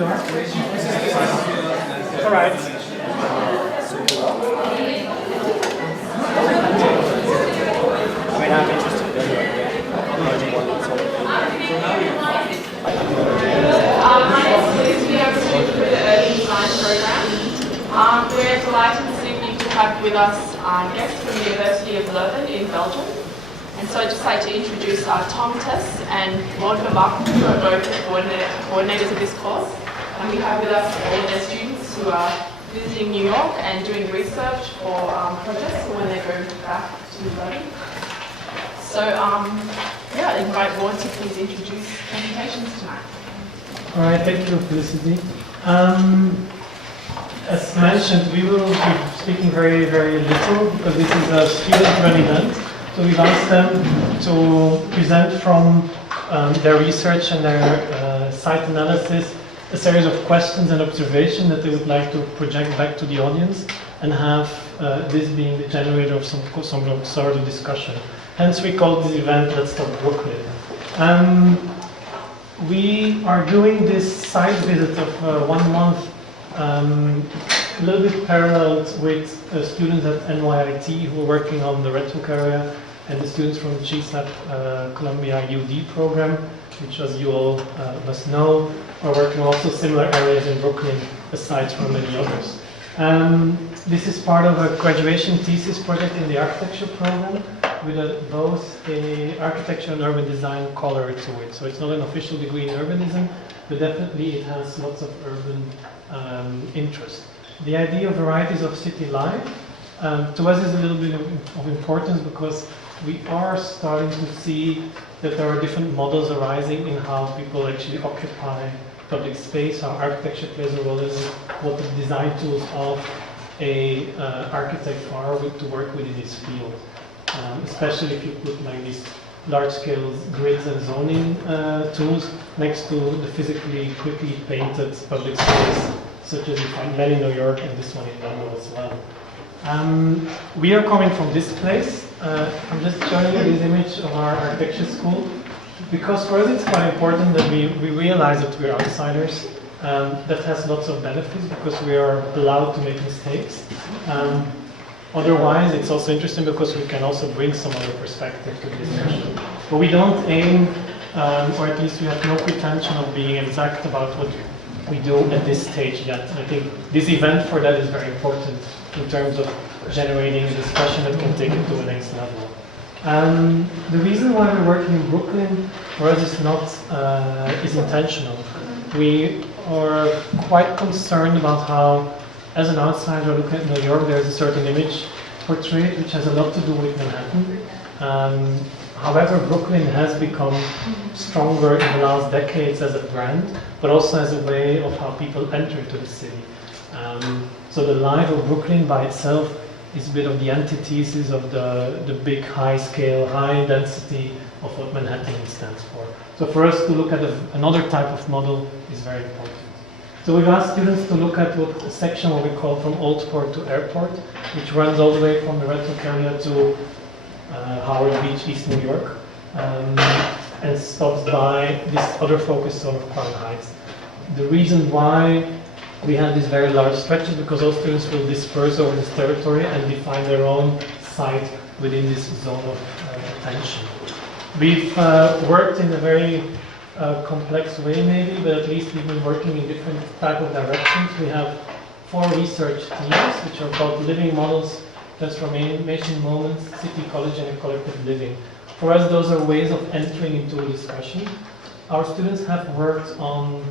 door? All right. I mean, I'm interested in my name is Liz. We are a student through the Early Design program. We're delighted this evening to have with us guests from the University of Leuven in Belgium. And so I'd just like to introduce Tom Tess and Maud Vermaken, who are both coordinators of this course. And we have with us all their students who are visiting New York and doing research for projects when they go back to Leuven. So, yeah, I invite Maud to please introduce presentations tonight. All right, thank you, Felicity. As mentioned, we will be speaking very, very little because this is a student-run event. So we've asked them to present from their research and their site analysis a series of questions and observations that they would like to project back to the audience and have this being the generator of some sort of discussion. Hence we call this event Let's Talk Brooklyn. We are doing this site visit of 1 month a little bit paralleled with students at NYIT who are working on the Red Hook area and the students from the GSAPP Columbia UD program, which, as you all must know, are working also similar areas in Brooklyn aside from many others. This is part of a graduation thesis project in the architecture program with both a architecture and urban design color to it. So it's not an official degree in urbanism, but definitely it has lots of urban interest. The idea of varieties of city life to us is a little bit of importance because we are starting to see that there are different models arising in how people actually occupy public space, how architecture plays a role in it, what the design tools of a architect are to work within this field. Especially if you put like these large-scale grids and zoning tools next to the physically quickly painted public space, such as you find many in New York and this one in London as well. We are coming from this place. I'm just showing you this image of our architecture school because for us it's quite important that we realize that we're outsiders. That has lots of benefits because we are allowed to make mistakes. Otherwise, it's also interesting because we can also bring some other perspective to the discussion. But we don't aim, or at least we have no pretension of being exact about what we do at this stage yet. I think this event for that is very important in terms of generating a discussion that can take it to the next level. The reason why we're working in Brooklyn for us is intentional. We are quite concerned about how, as an outsider looking at New York, there's a certain image portrayed which has a lot to do with Manhattan. However, Brooklyn has become stronger in the last decades as a brand, but also as a way of how people enter into the city. So the life of Brooklyn by itself is a bit of the antithesis of the big, high-scale, high-density of what Manhattan stands for. So for us to look at another type of model is very important. So we've asked students to look at a section what we call from Old Port to Airport, which runs all the way from the Red Hook area to Howard Beach, East New York, and stops by this other focus zone of Crown Heights. The reason why we have these very large stretches because all students will disperse over this territory and define their own site within this zone of attention. We've worked in a very complex way maybe, but at least we've been working in different type of directions. We have 4 research teams which are called Living Models, Transformation Moments, City College and Collective Living. For us those are ways of entering into a discussion. Our students have worked on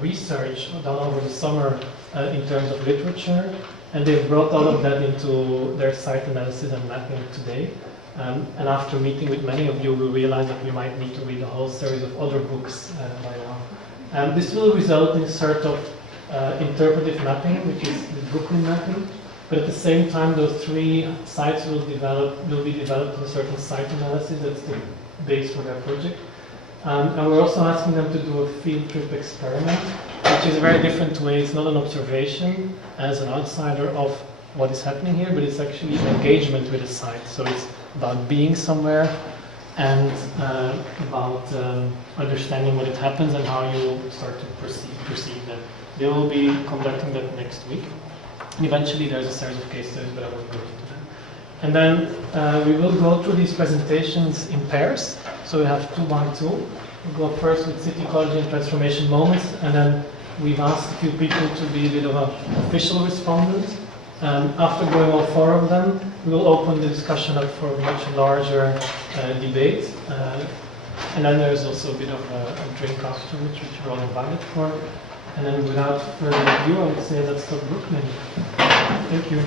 research done over the summer in terms of literature, and they've brought all of that into their site analysis and mapping today. And after meeting with many of you, we realized that we might need to read a whole series of other books by now. This will result in sort of interpretive mapping, which is the Brooklyn mapping, but at the same time those 3 sites will be developed in a certain site analysis. That's the base for their project. And we're also asking them to do a field trip experiment, which is a very different way. It's not an observation as an outsider of what is happening here, but it's actually an engagement with the site. So it's about being somewhere, and about understanding what it happens and how you start to perceive them. They will be conducting that next week. And eventually there's a series of case studies, but I won't go into them. And then we will go through these presentations in pairs. So we have 2, 1, 2. We'll go first with city ecology and transformation moments, and then we've asked a few people to be a bit of an official respondent. After going all 4 of them, we will open the discussion up for a much larger debate. And then there's also a bit of a drink afterwards, which we're all invited for. And then without further ado, I would say let's talk Brooklyn. Thank you.